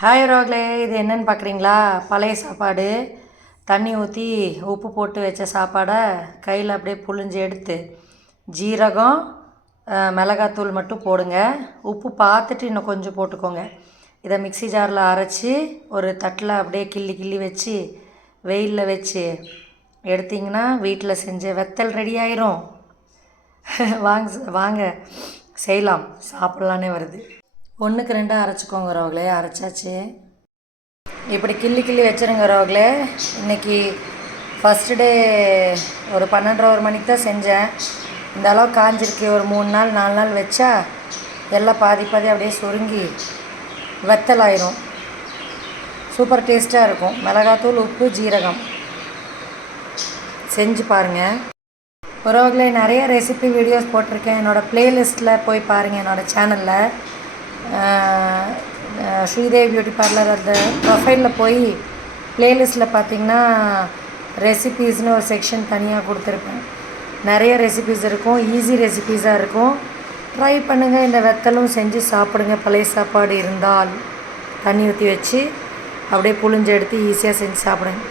Hi ரோக்லே, இது என்னென்னு பார்க்குறீங்களா? பழைய சாப்பாடு தண்ணி ஊற்றி உப்பு போட்டு வச்ச சாப்பாடை கையில் அப்படியே புழிஞ்சு எடுத்து ஜீரகம் மிளகாத்தூள் மட்டும் போடுங்க. உப்பு பார்த்துட்டு இன்னும் கொஞ்சம் போட்டுக்கோங்க. இதை மிக்சி ஜாரில் அரைச்சி ஒரு தட்டில் அப்படியே கிள்ளி கிள்ளி வச்சு வெயிலில் வச்சு எடுத்திங்கன்னா வீட்டில் செஞ்ச வெத்தல் ரெடி ஆயிரும். வாங்க செய்யலாம், சாப்பிட்லானே வருது. 1க்கு 2 அரைச்சிக்கோங்க ரோக்லே. அரைச்சாச்சு. இப்படி கிள்ளி கிள்ளி வச்சுருங்க ரோக்லே. இன்றைக்கி ஃபஸ்ட்டு டே ஒரு 12:30 மணிக்கு தான் செஞ்சேன். இந்த அளவு காஞ்சிருக்கு. ஒரு 3 நாள் 4 நாள் வச்சா எல்லாம் பாதி பாதி அப்படியே சுருங்கி வெத்தல் ஆயிரும். சூப்பர் டேஸ்ட்டாக இருக்கும். மிளகாத்தூள், உப்பு, ஜீரகம் செஞ்சு பாருங்கள். ரோக்லே நிறைய ரெசிபி வீடியோஸ் போட்டிருக்கேன். என்னோடய ப்ளேலிஸ்ட்டில் போய் பாருங்கள். என்னோடய சேனலில் ஸ்ரீதேவி பியூட்டி பார்லர் அந்த ப்ரொஃபைலில் போய் ப்ளேலிஸ்ட்டில் பார்த்திங்கன்னா ரெசிபீஸ்னு ஒரு செக்ஷன் தனியாக கொடுத்துருப்பேன். நிறைய ரெசிபீஸ் இருக்கும். ஈஸி ரெசிபீஸாக இருக்கும். ட்ரை பண்ணுங்கள். இந்த வெத்தலும் செஞ்சு சாப்பிடுங்க. பழைய சாப்பாடு இருந்தால் தண்ணி ஊற்றி வச்சு அப்படியே புழிஞ்சு எடுத்து ஈஸியாக செஞ்சு சாப்பிடுங்க.